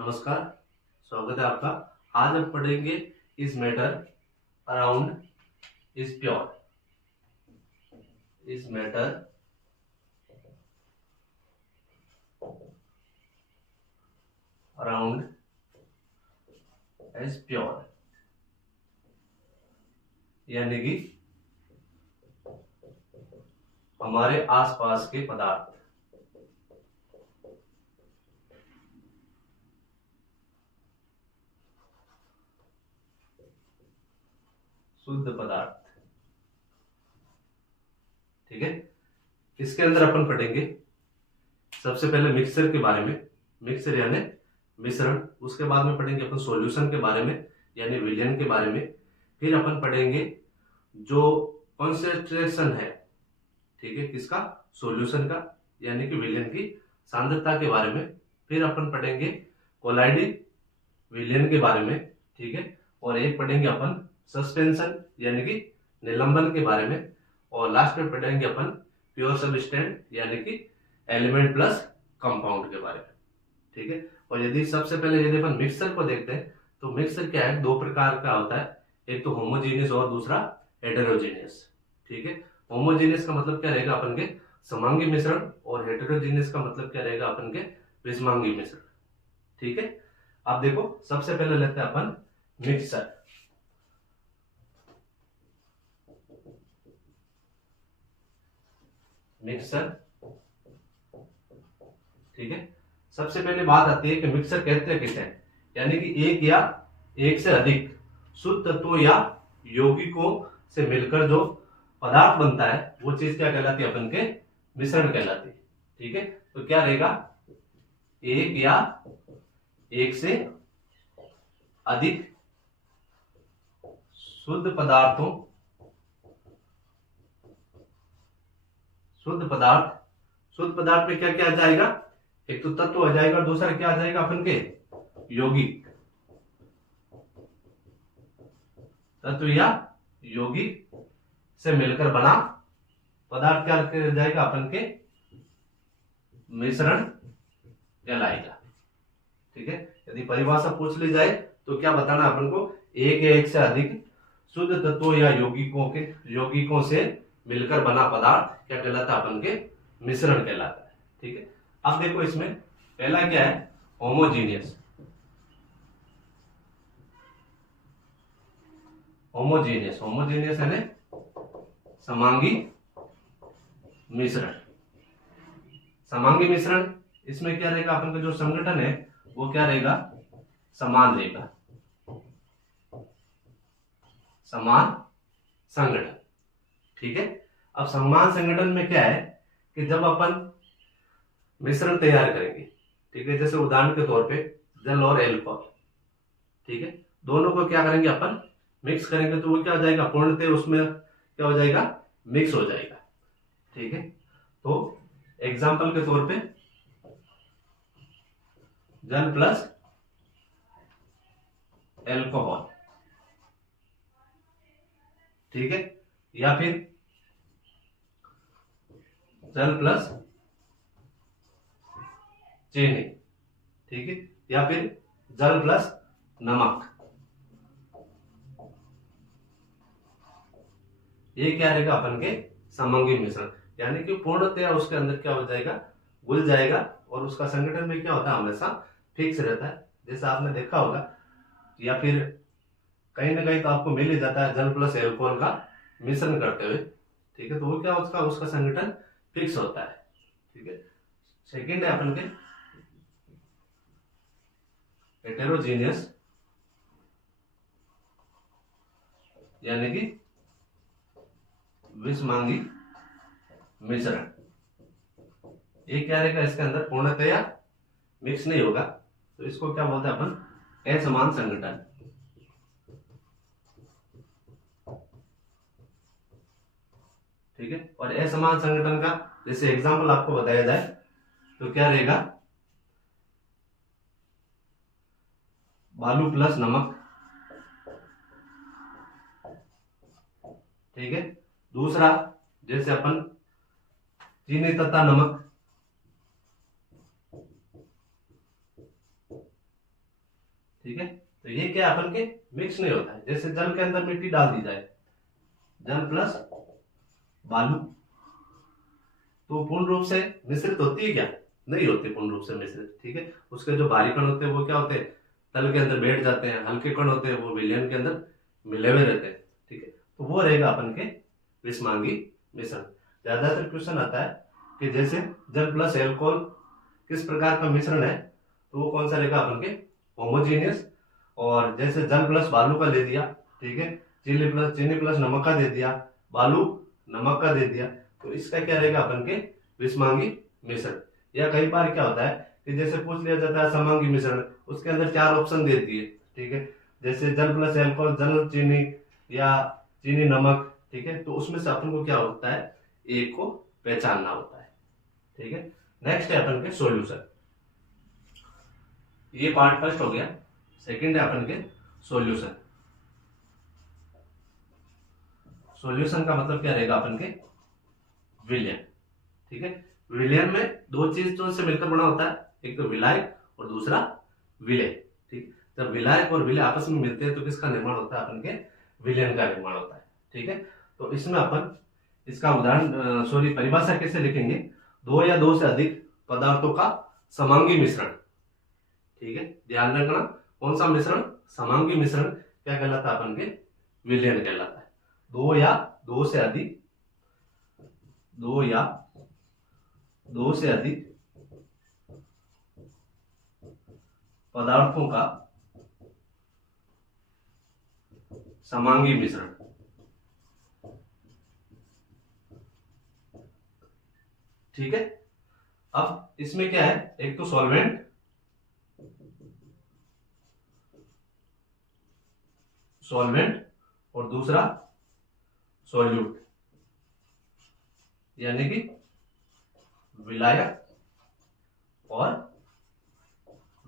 नमस्कार, स्वागत है आपका। आज हम पढ़ेंगे is matter around is pure. Is matter around is pure, यानी कि हमारे आसपास के पदार्थ शुद्ध पदार्थ। ठीक है, इसके अंदर अपन पढ़ेंगे सबसे पहले मिक्सचर के बारे में, मिक्सचर यानी मिश्रण। उसके बाद में पढ़ेंगे अपन सॉल्यूशन के बारे में यानी विलयन के बारे में। फिर अपन पढ़ेंगे जो कॉन्सेंट्रेशन है, ठीक है, किसका, सॉल्यूशन का, यानी कि विलयन की सांद्रता के बारे में। फिर अपन पढ़ेंगे कोलाइडी विलयन के बारे में, ठीक है। और एक पढ़ेंगे अपन सस्पेंशन यानी कि निलंबन के बारे में। और लास्ट में पढ़ेंगे अपन प्योर सबस्टेंट यानी कि एलिमेंट प्लस कंपाउंड के बारे में, ठीक है। और यदि सबसे पहले यदि अपन मिक्सचर को देखते हैं तो मिक्सचर क्या है, दो प्रकार का होता है, एक तो होमोजीनियस और दूसरा हेटेरोजीनियस। ठीक है, होमोजीनियस का मतलब क्या रहेगा अपन के समांगी मिश्रण, और हेटेरोजीनियस का मतलब क्या रहेगा अपन के विषमांगी मिश्रण। ठीक है, अब देखो सबसे पहले लेते हैं अपन मिक्सचर। मिक्सचर, ठीक है। सबसे पहले बात आती है कि मिक्सचर कहते हैं किसे, यानी कि एक या एक से अधिक शुद्ध तत्वों या यौगिकों से मिलकर जो पदार्थ बनता है वो चीज क्या कहलाती है, अपन के मिश्रण कहलाती है। ठीक है, तो क्या रहेगा, एक या एक से अधिक शुद्ध पदार्थों, शुद्ध पदार्थ में क्या क्या आ जाएगा, एक तो तत्व आ जाएगा, दूसरा क्या आ जाएगा अपन के यौगिक, तत्व या यौगिक से मिलकर बना पदार्थ क्या किया जाएगा, अपन के मिश्रण कहलाएगा। ठीक है, यदि परिभाषा पूछ ली जाए तो क्या बताना अपन को, एक या एक से अधिक शुद्ध तत्वों या यौगिकों से मिलकर बना पदार्थ क्या कहलाता है, अपन के मिश्रण कहलाता है। ठीक है, अब देखो इसमें पहला क्या है, होमोजीनियस। होमोजीनियस यानी समांगी मिश्रण। समांगी मिश्रण, इसमें क्या रहेगा, अपन का जो संगठन है वो क्या रहेगा, समान रहेगा, समान संगठन। ठीक है, अब समान संगठन में क्या है कि जब अपन मिश्रण तैयार करेंगे, ठीक है, जैसे उदाहरण के तौर पे जल और एल्कोहल, ठीक है, दोनों को क्या करेंगे अपन मिक्स करेंगे, तो वो क्या हो जाएगा, पूर्णतः उसमें क्या हो जाएगा, मिक्स हो जाएगा। ठीक है, तो एग्जाम्पल के तौर पे जल प्लस एल्कोहल, ठीक है, या फिर जल प्लस चीनी, ठीक है, या फिर जल प्लस नमक। ये क्या रहेगा, अपन के समांगी मिश्रण, यानी कि पूर्णतया उसके अंदर क्या हो जाएगा, घुल जाएगा, और उसका संगठन में क्या होता है, हमेशा फिक्स रहता है। जैसा आपने देखा होगा, या फिर कहीं ना कहीं तो आपको मिल ही जाता है जल प्लस एल्कोहल का मिश्रण करते हुए। ठीक है, तो वो क्या उसका संगठन फिक्स होता है। ठीक है, सेकंड है अपन के हेटेरोजीनियस, यानी कि विषमांगी मिश्रण। ये क्या रहेगा, इसके अंदर पूर्णतया मिक्स नहीं होगा, तो इसको क्या बोलते हैं अपन, असमान संगठन। ठीक है, और असमान संगठन का जैसे एग्जांपल आपको बताया जाए तो क्या रहेगा, बालू प्लस नमक। ठीक है, दूसरा जैसे अपन चीनी तथा नमक, ठीक है। तो ये क्या अपन के मिक्स नहीं होता है। जैसे जल के अंदर मिट्टी डाल दी जाए, जल प्लस बालू, तो पूर्ण रूप से मिश्रित होती है क्या? नहीं होती पूर्ण रूप से मिश्रित, ठीक है। उसके जो भारी कण होते हैं वो क्या होते हैं, तल के अंदर बैठ जाते हैं, हल्के कण होते हैं वो विलयन के अंदर मिले हुए रहते हैं, ठीक है। तो वो रहेगा अपन के विषमांगी मिश्रण। ज्यादातर क्वेश्चन आता है कि जैसे जल प्लस एल्कोहल किस प्रकार का मिश्रण है, तो वो कौन सा रहेगा अपन के होमोजीनियस। और जैसे जल प्लस बालू का दे दिया, ठीक है, चीनी प्लस नमक का दे दिया, बालू नमक का दे दिया, तो इसका क्या रहेगा अपन के विषमांगी मिश्रण। या कई बार क्या होता है कि जैसे पूछ लिया जाता है समांगी मिश्रण, उसके अंदर 4 ऑप्शन दे दिए, ठीक है, जैसे जल प्लस एल्कोहल, जल चीनी या चीनी नमक, ठीक है। तो उसमें से अपन को क्या होता है, एक को पहचानना होता है, ठीक है। नेक्स्ट है अपन के सॉल्यूशन। ये पार्ट फर्स्ट हो गया। सेकंड है अपन के सॉल्यूशन। सॉल्यूशन का मतलब क्या रहेगा अपन के विलयन, ठीक है। विलयन में 2 चीजों से मिलकर बना होता है, एक तो विलायक और दूसरा विलय, ठीक। जब विलायक और विलय आपस में मिलते हैं तो किसका निर्माण होता है, अपन के विलयन का निर्माण होता है, ठीक है। तो इसमें अपन इसका उदाहरण परिभाषा कैसे लिखेंगे, 2 या 2 से अधिक पदार्थों का समांगी मिश्रण, ठीक है। ध्यान रखना कौन सा मिश्रण, समांगी मिश्रण क्या कहलाता है, अपन के विलयन कहलाता है। 2 या 2 से अधिक, 2 या 2 से अधिक पदार्थों का समांगी मिश्रण, ठीक है। अब इसमें क्या है, एक तो सॉल्वेंट, और दूसरा सॉल्यूट, यानी कि विलायक और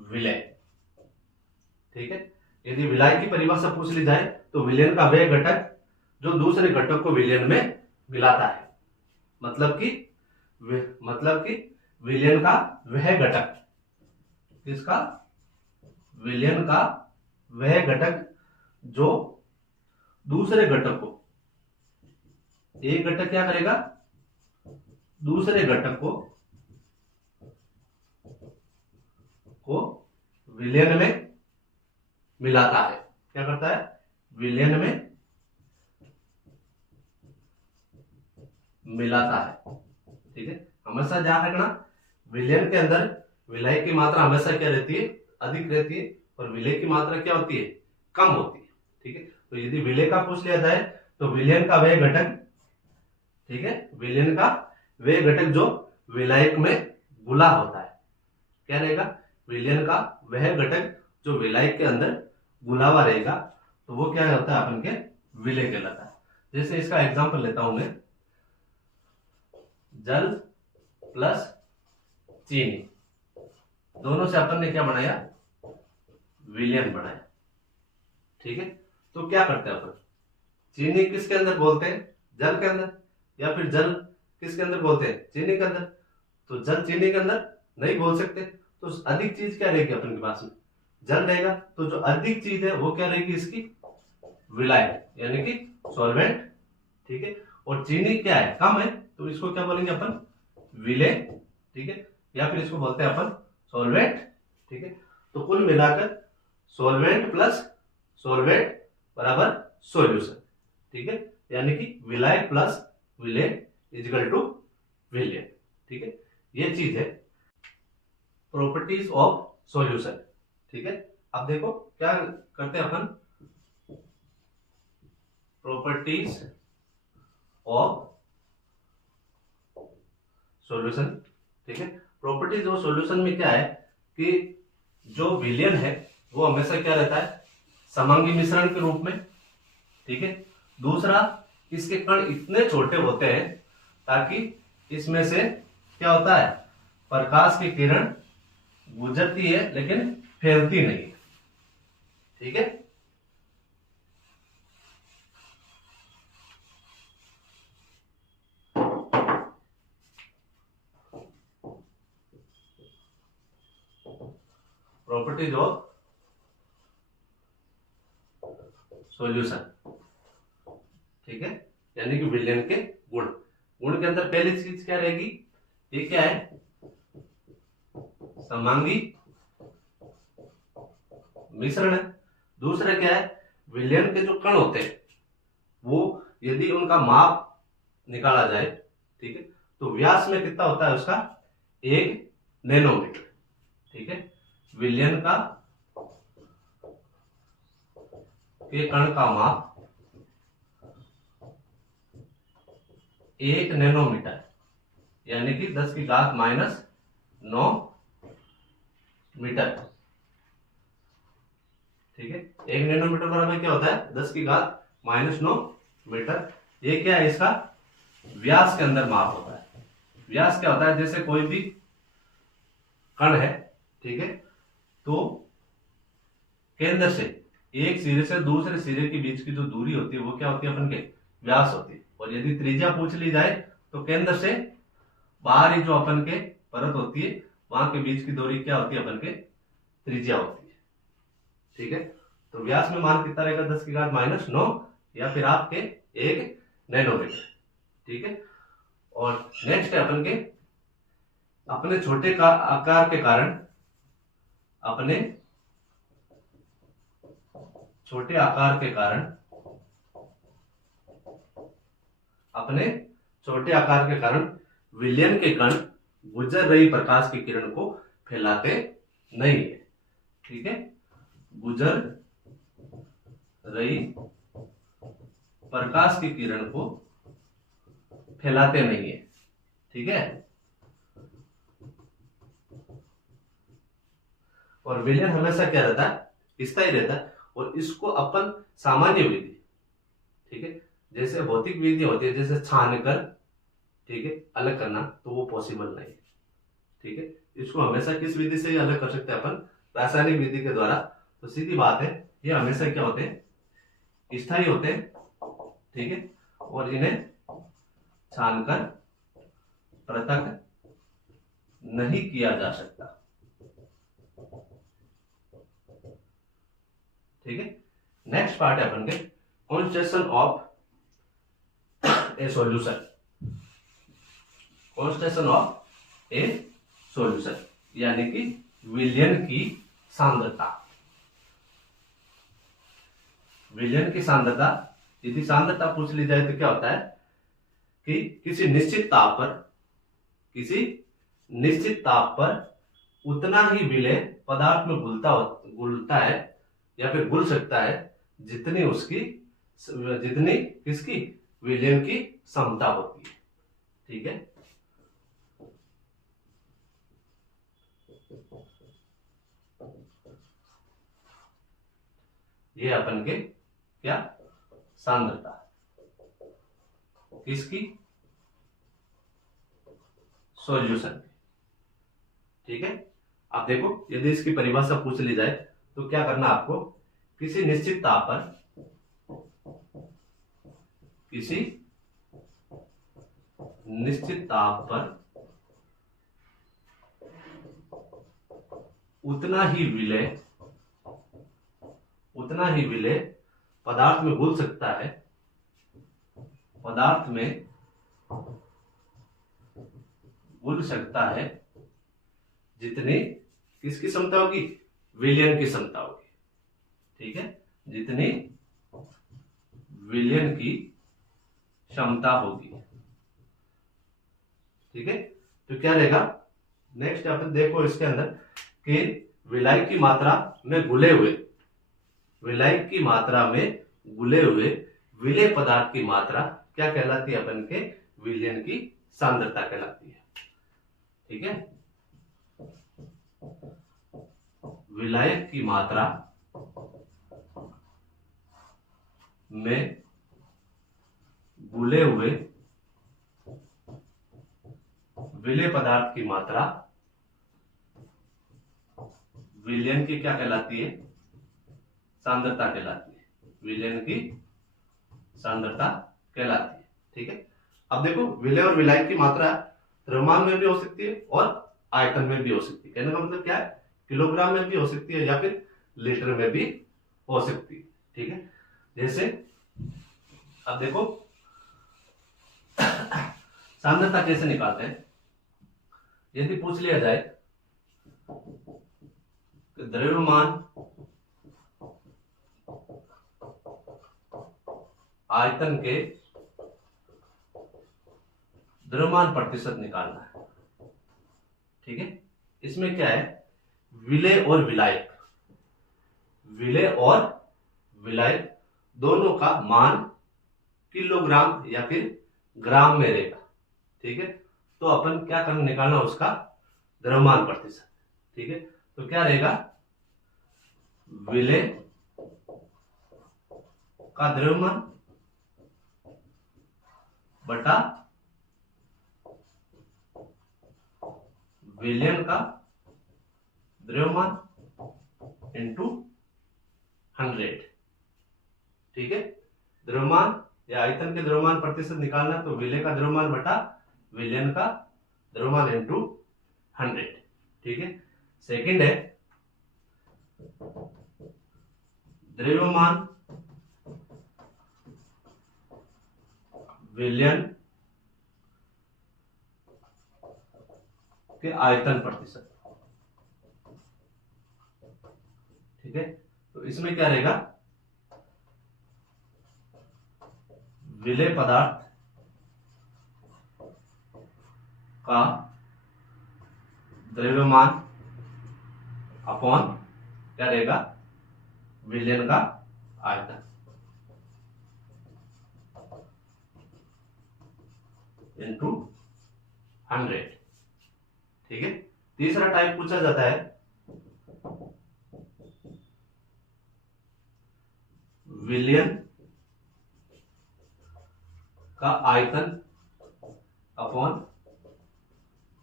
विलय, ठीक है। यदि विलायक की परिभाषा पूछ ली जाए तो विलयन का वह घटक जो दूसरे घटक को विलयन में मिलाता है, मतलब कि विलयन का वह घटक, किसका, विलयन का वह घटक जो दूसरे घटक को, एक घटक क्या करेगा, दूसरे घटक को विलयन में मिलाता है। क्या करता है, विलयन में मिलाता है, ठीक है। हमेशा ध्यान रखना विलयन के अंदर विलय की मात्रा हमेशा क्या रहती है, अधिक रहती है, और विलय की मात्रा क्या होती है, कम होती है, ठीक है। तो यदि विलय का पूछ लिया जाए तो विलयन का वह घटक, ठीक है, विलयन का वह घटक जो विलायक में घुला होता है, क्या रहेगा, विलयन का वह घटक जो विलायक के अंदर घुला हुआ रहेगा, तो वो क्या होता है, अपन के विलय कहलाता है। जैसे इसका एग्जांपल लेता हूं मैं, जल प्लस चीनी, दोनों से अपन ने क्या बनाया, विलयन बनाया, ठीक है। तो क्या करते हैं अपन, चीनी किसके अंदर बोलते हैं, जल के अंदर, या फिर जल किसके अंदर बोलते हैं, चीनी के अंदर। तो जल चीनी के अंदर नहीं बोल सकते, तो अधिक चीज क्या रहेगी अपन के पास में, जल रहेगा। तो जो अधिक चीज है वो क्या रहेगी, इसकी विलायक, यानी कि सॉल्वेंट, ठीक है। और चीनी क्या है, कम है, तो इसको क्या बोलेंगे अपन, विलय, ठीक है, या फिर इसको बोलते हैं अपन सॉल्वेंट, ठीक है। तो कुल मिलाकर सॉल्वेंट प्लस सॉल्वेंट बराबर सॉल्यूशन, ठीक है, यानी कि विलायक प्लस विलय इजिकल टू विलयन, ठीक है। ये चीज है प्रॉपर्टीज ऑफ सॉल्यूशन, ठीक है। अब देखो क्या करते हैं अपन, प्रॉपर्टीज ऑफ सॉल्यूशन, ठीक है। प्रॉपर्टीज ऑफ सॉल्यूशन में क्या है कि जो विलयन है वो हमेशा क्या रहता है, समांगी मिश्रण के रूप में, ठीक है। दूसरा, इसके कण इतने छोटे होते हैं ताकि इसमें से क्या होता है, प्रकाश की किरण गुजरती है लेकिन फैलती नहीं है, ठीक है। प्रॉपर्टीज ऑफ सॉल्यूशन, ठीक है, यानी कि विलयन के गुण। गुण के अंदर पहली चीज क्या रहेगी, ये क्या है, समांगी मिश्रण है। दूसरा क्या है, विलयन के जो कण होते हैं वो यदि उनका माप निकाला जाए, ठीक है, तो व्यास में कितना होता है उसका, 1 नैनोमीटर, ठीक है। विलयन का के कण का माप 1 नैनोमीटर, यानी कि 10⁻⁹ मीटर, ठीक है। 1 नैनोमीटर बराबर क्या होता है, 10⁻⁹ मीटर। ये क्या है, इसका व्यास के अंदर माप होता है। व्यास क्या होता है, जैसे कोई भी कण है, ठीक है, तो केंद्र से एक सिरे से दूसरे सिरे के बीच की जो दूरी होती है वो क्या होती है, अपन के व्यास होती है। और यदि त्रिज्या पूछ ली जाए तो केंद्र से बाहरी जो अपन के परत होती है वहां के बीच की दूरी क्या होती है, अपन के त्रिज्या होती है, ठीक है। तो व्यास में मान कितना रहेगा, 10⁻⁹ या फिर आपके 1 नैनोमीटर, ठीक है। और नेक्स्ट है अपन के, अपने छोटे का आकार के कारण, अपने छोटे आकार के कारण, अपने छोटे आकार के कारण विलयन के कण गुजर रही प्रकाश की किरण को फैलाते नहीं है, ठीक है। गुजर रही प्रकाश की किरण को फैलाते नहीं है, ठीक है। और विलयन हमेशा क्या रहता है, स्थायी रहता है। और इसको अपन सामान्य विधि, ठीक है, जैसे भौतिक विधि होती है, जैसे छानकर, ठीक है, अलग करना, तो वो पॉसिबल नहीं है, ठीक है। इसको हमेशा किस विधि से ही अलग कर सकते हैं अपन, रासायनिक विधि के द्वारा। तो सीधी बात है, ये हमेशा क्या होते हैं, स्थायी होते हैं, ठीक है। और इन्हें छानकर पृथक नहीं किया जा सकता, ठीक है। नेक्स्ट पार्ट है अपन के concentration of a solution. Concentration of a solution यानी कि विलयन की सांद्रता। विलयन की सांद्रता, यदि सांद्रता पूछ ली जाए तो क्या होता है कि किसी निश्चित ताप पर उतना ही विलय पदार्थ में घुलता है या फिर घुल सकता है जितनी किसकी विलयन की क्षमता होती है, ठीक है। ये अपन के क्या, सांद्रता किसकी, सॉल्यूशन की, ठीक है। आप देखो, यदि इसकी परिभाषा पूछ ली जाए तो क्या करना आपको, किसी निश्चित ताप पर उतना ही विलय पदार्थ में घुल सकता है, जितनी किसकी क्षमता होगी, विलयन की क्षमता होगी, ठीक है, जितनी विलयन की क्षमता होगी, ठीक है। तो क्या रहेगा, नेक्स्ट अपन देखो इसके अंदर कि विलायक की मात्रा में घुले हुए विलय पदार्थ की मात्रा क्या कहलाती है, अपन के विलयन की सांद्रता कहलाती है, ठीक है। विलायक की मात्रा में घुले हुए विलय पदार्थ की मात्रा विलयन की क्या कहलाती है, सांद्रता कहलाती है, विलयन की सांद्रता कहलाती है, ठीक है। अब देखो, विलय और विलायक की मात्रा द्रव्यमान में भी हो सकती है और आयतन में भी हो सकती है। कहने का मतलब क्या है, किलोग्राम में भी हो सकती है या फिर लीटर में भी हो सकती है, ठीक है। जैसे अब देखो सांद्रता कैसे निकालते हैं। यदि पूछ लिया जाए कि द्रव्यमान आयतन के द्रव्यमान प्रतिशत निकालना है, ठीक है। इसमें क्या है, विलेय और विलायक, विलेय और विलायक दोनों का मान किलोग्राम या फिर ग्राम में रहेगा, ठीक है। तो अपन क्या करना, निकालना उसका द्रव्यमान प्रतिशत, ठीक है। तो क्या रहेगा, विलेय का द्रव्यमान बटा विलयन का द्रव्यमान इंटू 100, ठीक है। द्रव्यमान या आयतन के द्रव्यमान प्रतिशत निकालना, तो विलेय का द्रव्यमान बटा विलयन का द्रव्यमान इंटू 100, ठीक है। सेकंड है द्रव्यमान विलयन के आयतन प्रतिशत, ठीक है। तो इसमें क्या रहेगा, विलेय पदार्थ का द्रव्यमान अपॉन क्या रहेगा, विलयन का आयतन इंटू 100, ठीक है। तीसरा टाइप पूछा जाता है विलयन का आयतन अपॉन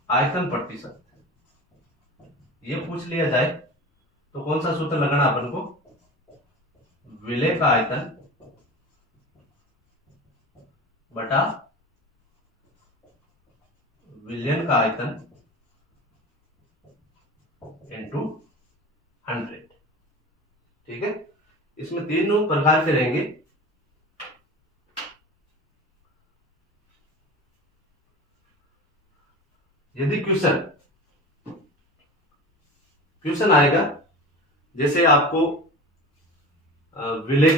आयतन प्रतिशत। ये पूछ लिया जाए तो कौन सा सूत्र लगाना अपन को, विलेय का आयतन बटा विलयन का आयतन इंटू 100, ठीक है। इसमें तीनों प्रकार के रहेंगे। यदि क्वेश्चन आएगा, जैसे आपको विलेय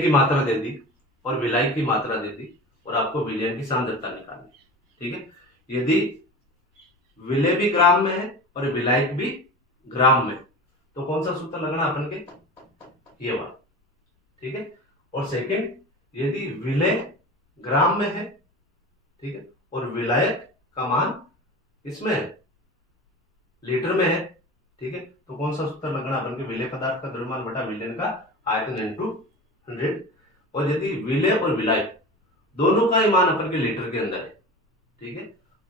की मात्रा दे दी और विलायक की मात्रा दे दी और आपको विलयन की सांद्रता निकालनी, ठीक है। यदि विलेय भी ग्राम में है और विलायक भी ग्राम में, तो कौन सा सूत्र लगाना अपन के, ये वाला, ठीक है। और सेकंड, यदि विलेय ग्राम में है, ठीक है, और विलायक का मान इसमें लीटर में है, ठीक है, तो कौन सा सूत्र लगना अपन के, विलेय पदार्थ का द्रव्यमान बटा विलयन का आयतन इंटू 100। और यदि विलेय और विलायक दोनों का ही मान अपन के लीटर के अंदर है, ठीक है,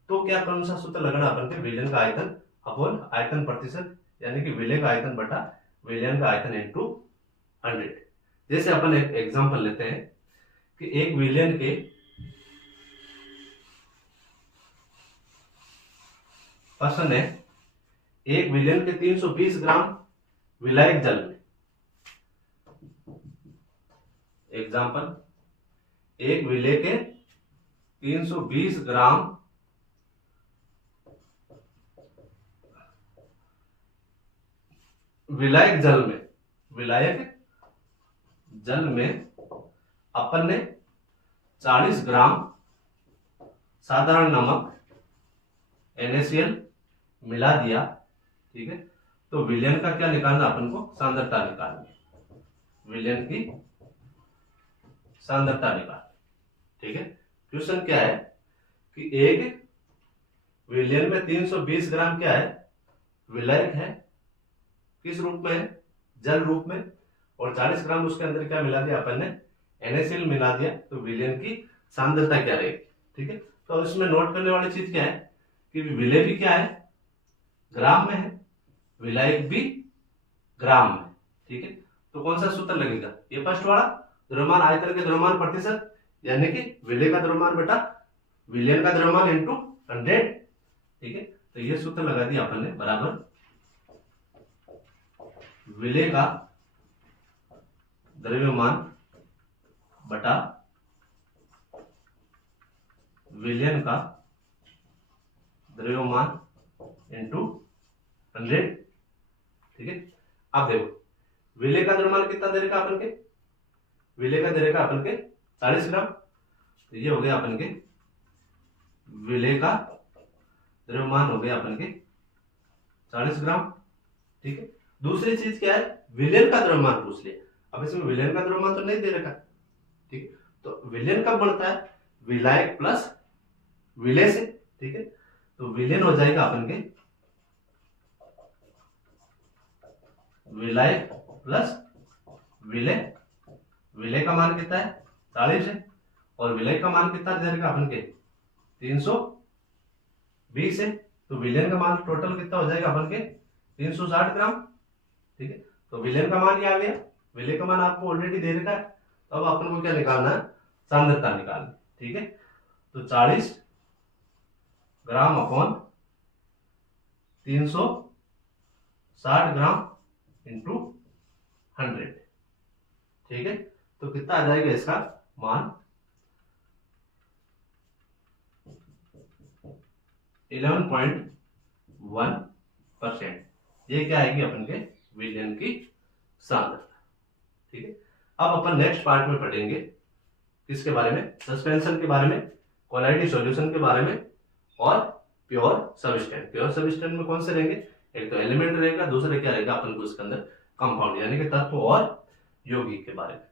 तो क्या कौन सा सूत्र लगना अपन के, विलयन का आयतन अपॉन आयतन प्रतिशत, यानी कि विलेय का आयतन बटा विलयन का आयतन इंटू 100। जैसे अपन एक एग्जांपल लेते हैं कि एक विलयन के प्रश्न है, एक विलयन के 320 ग्राम विलायक जल में, एग्जांपल, एक विलेय के 320 ग्राम विलायक जल में अपन ने 40 ग्राम साधारण नमक NaCl मिला दिया, ठीक है। तो विलयन का क्या निकालना अपन को, सांद्रता निकालनी, विलयन की सांद्रता निकालनी, ठीक है। क्वेश्चन क्या है कि एक विलयन में 320 ग्राम क्या है, विलायक है, किस रूप में है, जल रूप में, और 40 ग्राम उसके अंदर क्या मिला दिया अपन ने, NaCl मिला दिया, तो विलयन की सांद्रता क्या रहेगी, ठीक है। तो इसमें नोट करने वाली चीज क्या है कि विलेय भी क्या है, ग्राम में है, विलायक भी ग्राम में, ठीक है। तो कौन सा सूत्र लगेगा, ये फर्स्ट वाला, द्रव्यमान आयतन के द्रव्यमान प्रतिशत, यानी कि विलेय का द्रव्यमान बटा विलयन का द्रव्यमान इंटू 100, ठीक है। तो ये सूत्र लगा दिया अपन ने, बराबर विलेय का द्रव्यमान बटा विलयन का द्रव्यमान इंटू 100। ठीक है, अब देखो विलय का द्रव्यमान कितना दे रखा अपन के, विलय का दे रखा अपन के 40 ग्राम। तो ये हो गया अपन के विलय का द्रव्यमान हो गया अपन के 40 ग्राम। ठीक है, दूसरी चीज क्या है, विलयन का द्रव्यमान पूछ लिया। अब इसमें विलयन का द्रव्यमान तो नहीं दे रखा। ठीक है, तो विलयन कब बनता है, विलायक प्लस विलय से। ठीक है, तो विलयन हो जाएगा अपन के विलायक प्लस विलय। विलय का मान कितना है 40 है, और विलय का मान कितना दे रखा अपन के 320 है। तो विलयन का मान टोटल कितना हो जाएगा अपन के 360 ग्राम। ठीक है, तो विलयन का मान ये आ गया, विलय का मान आपको ऑलरेडी दे रखा है। तो अब अपन को क्या निकालना है, सांद्रता निकालनी। ठीक है, तो 40 ग्राम अपॉन 360 ग्राम इंटू 100। ठीक है, तो कितना आ जाएगा इसका मान 11.1%। ये क्या आएगी अपन के विलयन की सांद्रता। ठीक है, अब अपन नेक्स्ट पार्ट में पढ़ेंगे किसके बारे में, सस्पेंशन के बारे में, क्वालिटी सॉल्यूशन के बारे में, और प्योर सबस्टेंट। प्योर सबस्टेंट में कौन से रहेंगे, एक तो एलिमेंट रहेगा, दूसरा क्या रहेगा अपन को इसके अंदर कंपाउंड यानी कि तत्व और यौगिक के बारे में।